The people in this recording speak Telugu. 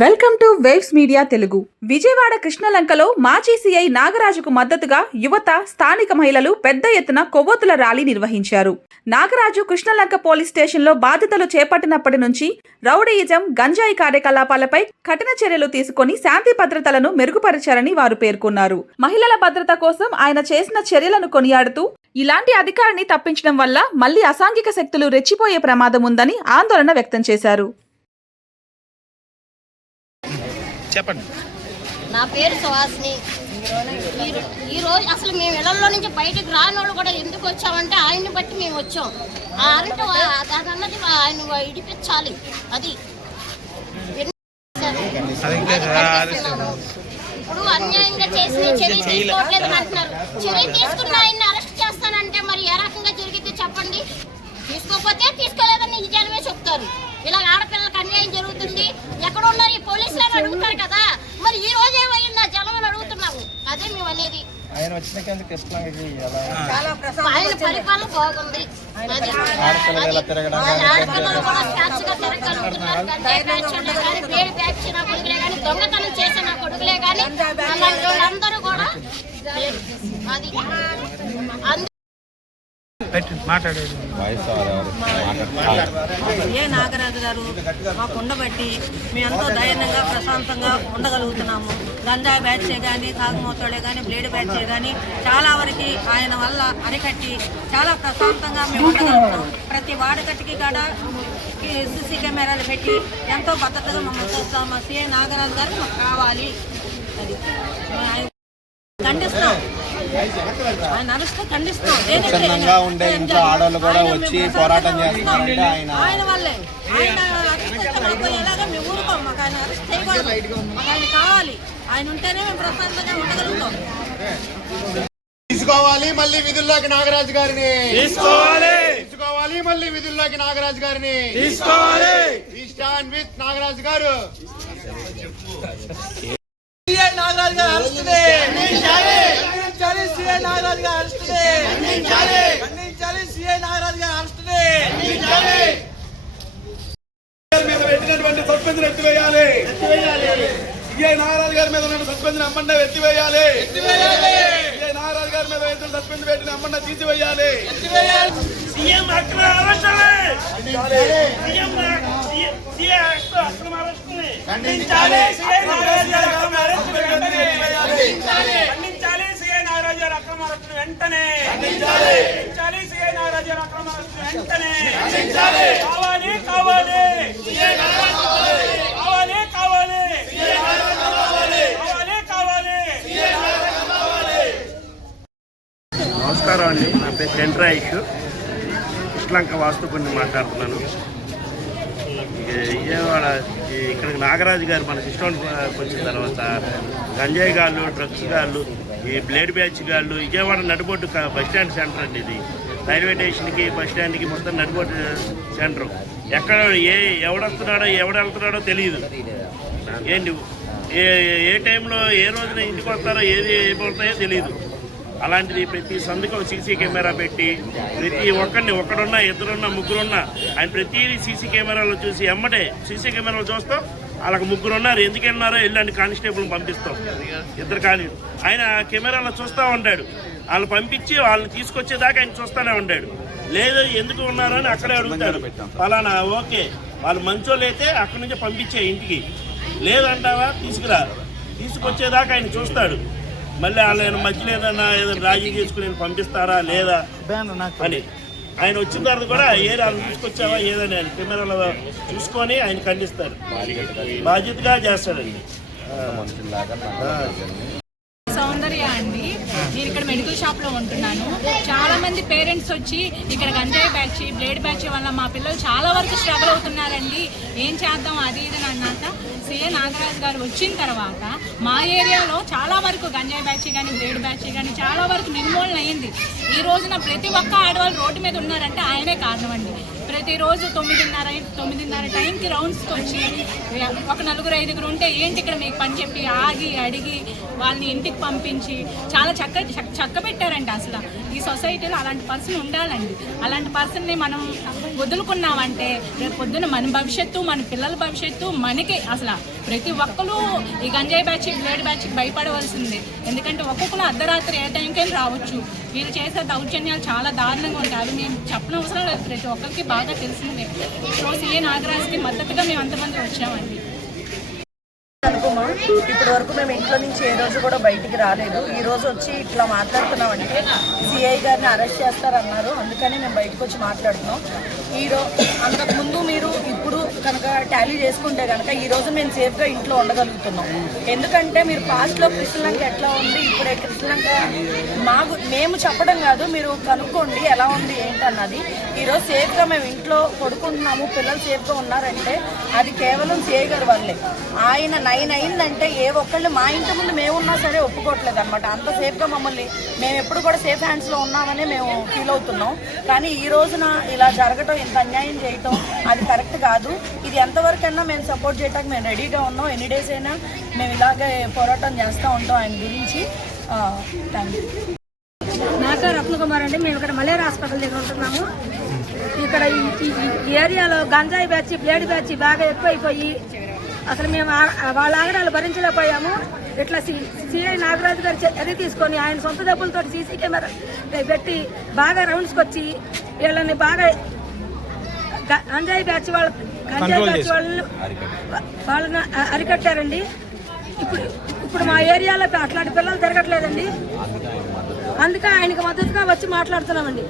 Welcome to Waves Media Telugu. Vijayawada కృష్ణలంకలో మాజీ సీఐ నాగరాజుకు మద్దతుగా యువత, స్థానిక మహిళలు పెద్ద ఎత్తున కొవ్వొత్తుల ర్యాలీ నిర్వహించారు. నాగరాజు కృష్ణలంక పోలీస్ స్టేషన్లో బాధ్యతలు చేపట్టినప్పటి నుంచి రౌడీయిజం, గంజాయి కార్యకలాపాలపై కఠిన చర్యలు తీసుకుని శాంతి భద్రతలను మెరుగుపరిచారని వారు పేర్కొన్నారు. మహిళల భద్రత కోసం ఆయన చేసిన చర్యలను కొనియాడుతూ ఇలాంటి అధికారిని తప్పించడం వల్ల మళ్లీ అసాంఘిక శక్తులు రెచ్చిపోయే ప్రమాదం ఉందని ఆందోళన వ్యక్తం చేశారు. చెప్పండి. నా పేరు సుహాసిని. ఈరోజు అసలు మేము ఇళ్లలో నుంచి బయటకు రాని వాళ్ళు కూడా ఎందుకు వచ్చామంటే ఆయన్ని బట్టి మేము వచ్చాం. అంటే అన్నది ఆయన ఇడిపించాలి. అది ఇప్పుడు అన్యాయంగా చేసిన చర్య తీసుకోవట్లేదని అంటున్నారు. చర్య తీసుకున్న ఆయన్ని అరెస్ట్ చేస్తానంటే మరి ఏ రకంగా జరిగితే చెప్పండి. తీసుకోకపోతే తీసుకోలేదని నిజాలమే చెప్తారు. ఇలా ఆడపిల్లలకు అన్యాయం జరుగుతుంది, ఎక్కడ ఉన్నారు ఈ పోలీసులు అని అడుగుతారు కదా. మరి ఈ రోజు ఏమైందా జనం అని అడుగుతున్నాము. అదే మేము అనేది. ఆయన పరిపాలన బాగుంది. ఆడపిల్లలు కూడా స్వేచ్ఛగా తిరగలుగుతున్నారు. గంజాయి బ్యాచ్లే కానీ, పేరు బ్యాచ్ నా కొడుకులే కానీ, దొంగతనం చేసే నా కొడుకులే కానీ అందరూ కూడా అది ఏ నాగరాజు గారు మాకు ఉండబట్టి మేము ఎంతో ధైర్యంగా ప్రశాంతంగా ఉండగలుగుతున్నాము. గంజాయి బ్యాచే కానీ, తాగుమోతోడే కానీ, బ్లేడ్ బ్యాచే కానీ చాలా వరకు ఆయన వల్ల అరికట్టి చాలా ప్రశాంతంగా మేము ఉండగలుగుతాం. ప్రతి వాడకట్టుకి కూడా సీసీ కెమెరాలు పెట్టి ఎంతో భద్రతగా మమ్మల్ని చూస్తాం. మా సిఐ నాగరాజు గారు మాకు కావాలి. అది ఖండిస్తాం. ఆయన అరెస్ట్ ఖండిస్తాం. ఆయన వల్లే ఆయన అరెస్ట్ మేము ఊరుకోం. మాకు ఆయన అరెస్ట్ చేయకూడదు. మాకు ఆయన కావాలి. ఆయన ఉంటేనే మేము ప్రశాంతంగా ఉండగలుగుతాం. తీసుకోవాలి మళ్ళీ విధుల్లోకి నాగరాజు గారిని తీసుకోవాలి మళ్ళీ విధుల్లోకి నాగరాజు గారిని తీసుకోవాలి. వి స్టాండ్ విత్ నాగరాజు గారు. నాగరాజు గారు అరెస్ట్ సిఐ నాగరాజు గారు అరెస్ట్ సిఐ నాగరాజు గారు అరెస్ట్ మీద పెట్టినటువంటి సస్పెన్షన్ ఎత్తివేయాలి. సిఐ నాగరాజు గారి మీద ఉన్న సస్పెన్షన్ అమ్మండ ఎత్తివేయాలి. సిఐ నాగరాజు గారి మీద సస్పెన్షన్ పెట్టిన అమ్మండ తీసివేయాలి. సీఎం అక్రమ అరెస్టులే ఖండించాలి. సిఐ నాగరాజు గారి అక్రమ అరెస్టులు వెంటనే ఖండించాలి. సిఐ నాగరాజు గారి అక్రమ అరెస్టులు వెంటనే కావాలి కావాలి కావాలి కావాలి కావాలి. నమస్కారం అండి. నా పేరు చంద్రాయిష్. కృష్ణలంక వాస్తుకుని మాట్లాడుతున్నాను. విజయవాడ ఇక్కడికి నాగరాజు గారు మన సిస్టమ్ వచ్చిన తర్వాత గంజాయి గాళ్ళు, డ్రగ్స్ గాళ్ళు, ఈ బ్లేడ్ బ్యాచ్ గాళ్ళు విజయవాడ నడిబొడ్డు బస్టాండ్ సెంటర్ అండి. ఇది రైల్వే స్టేషన్కి, బస్ స్టాండ్కి మొత్తం నడిబొడ్డు సెంటర్. ఎక్కడ ఎవడొస్తున్నాడో ఎవడెళ్తున్నాడో తెలియదు. ఏంటి ఏ టైంలో ఏ రోజున ఇంటికి వస్తారో ఏది ఏమవుతాయో తెలియదు. అలాంటిది ప్రతి సందుకు సీసీ కెమెరా పెట్టి ప్రతి ఒక్కడిని, ఒకడున్నా, ఇద్దరున్నా, ముగ్గురున్నా ఆయన ప్రతిదీ సీసీ కెమెరాలో చూసి ఎమ్మటే సీసీ కెమెరాలు చూస్తాం. వాళ్ళకి ముగ్గురు ఉన్నారు, ఎందుకు వెళ్ళినారో వెళ్ళండి కానిస్టేబుల్ని పంపిస్తాం. ఇద్దరు కానీ ఆయన కెమెరాలో చూస్తూ ఉంటాడు. వాళ్ళు పంపించి వాళ్ళని తీసుకొచ్చేదాకా ఆయన చూస్తూనే ఉంటాడు. లేదు ఎందుకు ఉన్నారో అని అక్కడే అడుగుతాడు. ఫలానా ఓకే వాళ్ళు మంచోళ్ళు అయితే అక్కడి నుంచి పంపించే ఇంటికి, లేదంటావా తీసుకురా, తీసుకొచ్చేదాకా ఆయన చూస్తాడు. మళ్ళీ వాళ్ళని మధ్యలో ఏదన్నా రాజీ తీసుకుని పంపిస్తారా లేదా అని ఆయన వచ్చిన తర్వాత కూడా వాళ్ళని తీసుకొచ్చావా ఏదని ఆయన కెమెరాలో చూసుకొని ఆయన ఖండిస్తారు. బాధ్యతగా చేస్తాడండి. సౌందర్య అండి. నేను ఇక్కడ మెడికల్ షాప్లో ఉంటున్నాను. చాలా మంది పేరెంట్స్ వచ్చి ఇక్కడ గంజాయి బ్యాచ్, బ్లేడ్ బ్యాచ్ వల్ల మా పిల్లలు చాలా వరకు స్ట్రగుల్ అవుతున్నారండి, ఏం చేద్దాం అది ఇది అన్నాక సిఐ నాగరాజు గారు వచ్చిన తర్వాత మా ఏరియాలో చాలా వరకు గంజాయి బ్యాచ్ కానీ, బ్లేడ్ బ్యాచ్ కానీ చాలా వరకు నిర్మూలన అయ్యింది. ఈ రోజున ప్రతి ఒక్క ఆడవాళ్ళు రోడ్డు మీద ఉన్నారంటే ఆయనే కారణం అండి. ప్రతిరోజు 9:30 టైంకి రౌండ్స్కి వచ్చి ఒక 4-5 ఉంటే ఏంటి ఇక్కడ మీకు పని చెప్పి ఆగి అడిగి వాళ్ళని ఇంటికి పంపించి చాలా చక్క పెట్టారండి. అసలు ఈ సొసైటీలో అలాంటి పర్సన్ ఉండాలండి. అలాంటి పర్సన్ని మనం వదులుకున్నామంటే రేపు పొద్దున మన భవిష్యత్తు, మన పిల్లల భవిష్యత్తు మనకి అసలు ప్రతి ఒక్కరు ఈ గంజాయి బ్యాచ్, బ్లేడ్ బ్యాచ్కి భయపడవలసిందే. ఎందుకంటే ఒక్కొక్కరు అర్ధరాత్రి ఏ టైంకైనా రావచ్చు. వీళ్ళు చేసే దౌర్జన్యాలు చాలా దారుణంగా ఉంటాయి. అవి మేము చెప్పనవసరం లేదు, ప్రతి ఒక్కరికి బాగా తెలిసిందే. సో సిఐ నాగరాజ్కి మద్దతుగా మేము అంతమంది వచ్చామండి. అనుకోమా, ఇప్పటి వరకు మేము ఇంట్లో నుంచి ఏ రోజు కూడా బయటికి రాలేదు. ఈ రోజు వచ్చి ఇట్లా మాట్లాడుతున్నామంటే సిఐ గారిని అరెస్ట్ చేస్తారన్నారు, అందుకని మేము బయటకు వచ్చి మాట్లాడుతున్నాం. అంతకుముందు మీరు ఇప్పుడు కనుక టాలీ చేసుకుంటే కనుక ఈ రోజు మేము సేఫ్గా ఇంట్లో ఉండగలుగుతున్నాం. ఎందుకంటే మీరు పాస్ట్లో కృష్ణలంక ఎట్లా ఉంది, ఇప్పుడే కృష్ణలంక మేము చెప్పడం కాదు, మీరు కనుక్కోండి ఎలా ఉంది ఏంటన్నది. ఈరోజు సేఫ్గా మేము ఇంట్లో పడుకుంటున్నాము, పిల్లలు సేఫ్గా ఉన్నారంటే అది కేవలం సిఐ గారి వల్లే. ఆయన 9 అయిందంటే ఏ ఒక్కళ్ళు మా ఇంటి ముందు మేమున్నా సరే ఒప్పుకోవట్లేదు అనమాట. అంత సేఫ్గా మమ్మల్ని మేము ఎప్పుడు కూడా సేఫ్ హ్యాండ్స్లో ఉన్నామని మేము ఫీల్ అవుతున్నాం. కానీ ఈ రోజున ఇలా జరగటం, ఇంత అన్యాయం చేయటం అది కరెక్ట్ కాదు. ఇది ఎంతవరకైనా మేము సపోర్ట్ చేయడానికి మేము రెడీగా ఉన్నాం. ఎన్ని డేస్ అయినా మేము ఇలాగే పోరాటం చేస్తూ ఉంటాం ఆయన గురించి. Thank you. నా పేరు రత్నకుమార్ అండి. మేము ఇక్కడ మలేరియా హాస్పిటల్ దగ్గర ఉంటున్నాము. ఇక్కడ ఈ ఏరియాలో గంజాయి బ్యాచ్, బ్లేడ్ బ్యాచ్ బాగా ఎక్కువైపోయి అసలు మేము వాళ్ళ ఆగడాలు భరించలేకపోయాము. ఇట్లా సిఐ నాగరాజు గారు చర్య తీసుకొని ఆయన సొంత డబ్బులతో సీసీ కెమెరా పెట్టి బాగా రౌండ్స్కి వచ్చి వీళ్ళని బాగా గంజాయి బ్యాచ్ వాళ్ళని అరికట్టారండి. ఇప్పుడు మా ఏరియాలో అట్లాంటి పిల్లలు తిరగట్లేదండి. అందుకే ఆయనకు మద్దతుగా వచ్చి మాట్లాడుతున్నామండి.